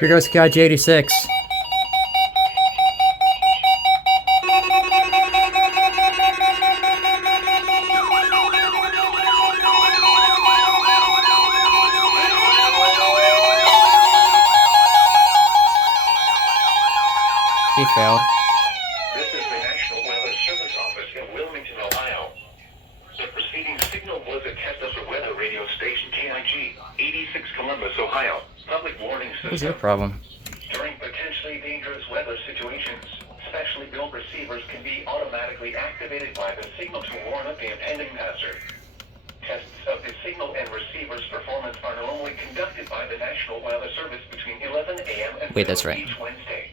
Here goes Sky 86. He failed. This is the National Weather Service Office in Wilmington, Ohio. The preceding signal was a test of the weather radio station KIG 86 Columbus, Ohio. Public warning system. What's your problem? During potentially dangerous weather situations, specially built receivers can be automatically activated by the signal to warn of the impending hazard. Tests of the signal and receiver's performance are normally conducted by the National Weather Service between 11 a.m. and Wait, that's right. each Wednesday.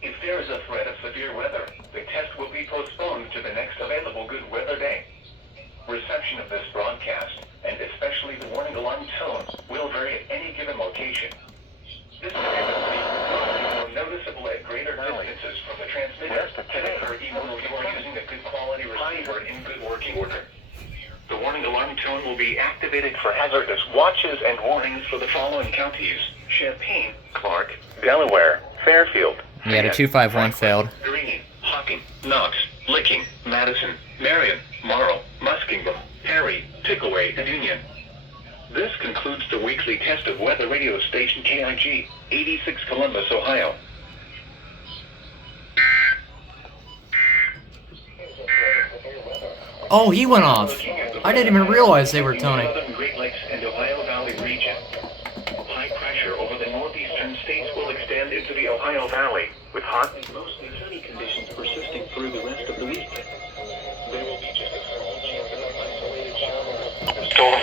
If there is a threat of severe weather, the test will be postponed to the next available good weather day. Reception of this broadcast, and especially the warning alarm tone, will vary at any given location. This variability will be more noticeable at greater distances from the transmitter can occur even if you are using a good quality receiver in good working order. The warning alarm tone will be activated for hazardous watches and warnings for the following counties: Champaign, Clark, Delaware, Fairfield. Yeah, the 251 failed. Greene, Hocking, Knox, Licking, Madison, Marion, Morrow, Muskingum, Perry, Pickaway, and Union. This concludes the weekly test of weather radio station KIG 86 Columbus, Ohio. Oh, he went off. I didn't even realize they were toning. Southern Great Lakes and Ohio Valley region. High pressure over the northeastern states will extend into the Ohio Valley, with hot and mostly sunny conditions persisting through the rest of the week. There will be just a small chance of an isolated shower. Storm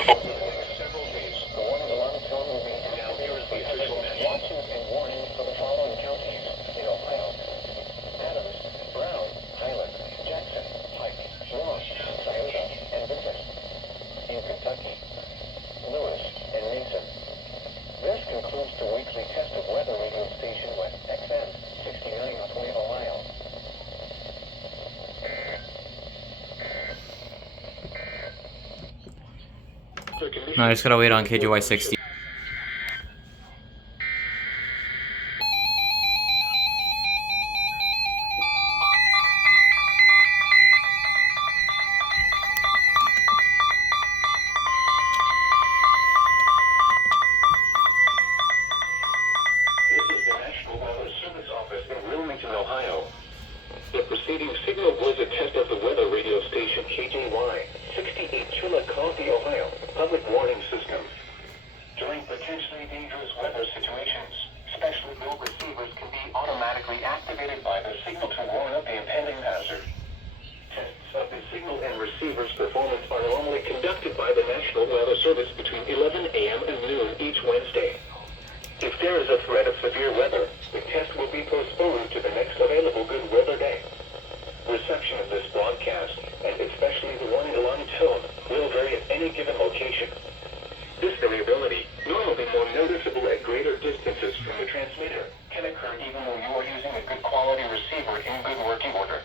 several days. The warning alarm tone will be now. Here is the official watches and warnings for the following counties in Ohio: Adams, Brown, Highland, Jackson, Pike, Ross, Scioto, and Vincent. In Kentucky, Lewis and Mason. This concludes the weekly test of weather radio station with XM 69.3 Ohio. No, I just gotta wait on KGY 60. This is the National Weather Service Office in Wilmington, Ohio. The preceding signal was a test of the weather radio station KJY 68 Chillicothe, Ohio. Public warning system. During potentially dangerous weather situations, specially built receivers can be automatically activated by the signal to warn of the impending hazard. Tests of the signal and receiver's performance are normally conducted by the National Weather Service between 11 a.m. and noon each Wednesday. If there is a threat of severe weather, the test will be postponed to the next available good weather day. Reception of this broadcast, and especially the warning alarm tone, will vary at any given location. This variability, normally more noticeable at greater distances from the transmitter, can occur even when you are using a good quality receiver in good working order.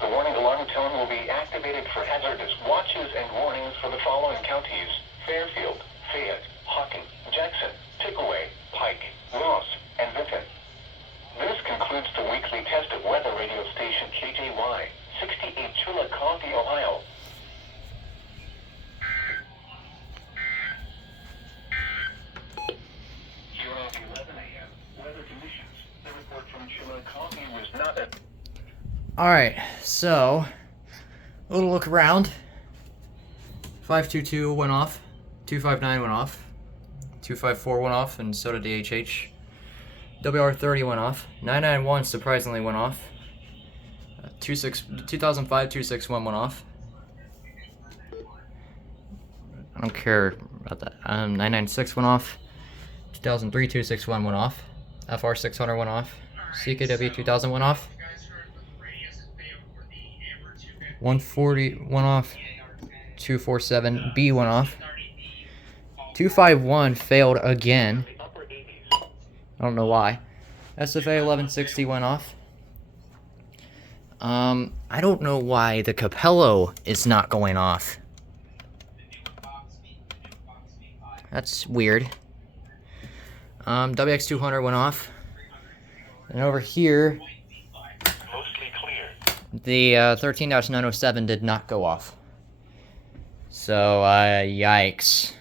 The warning alarm tone will be activated for hazardous watches and warnings for the following counties: Fairfield, Fayette, Hocking, Jackson, Pickaway, Pike, Ross, and Vinton. This concludes the weekly test of weather radio station KJY 68 Chillicothe, Ohio. Here at 11 a.m. weather conditions. The report from Chillicothe was not a... Alright, so a little look around. 522 went off, 259 went off, 254 went off, and so did the HH. WR-30 went off, 991 surprisingly went off, 2005 261 went off. I don't care about that. 996 went off, 2003 261 went off, FR 600 went off, CKW 2000 went off, 140 went off, 247B went off, 251 failed again. I don't know why. SFA 1160 went off. I don't know why the Capello is not going off. That's weird. WX200 went off. And over here, Mostly clear. the 13-907 did not go off. So, yikes.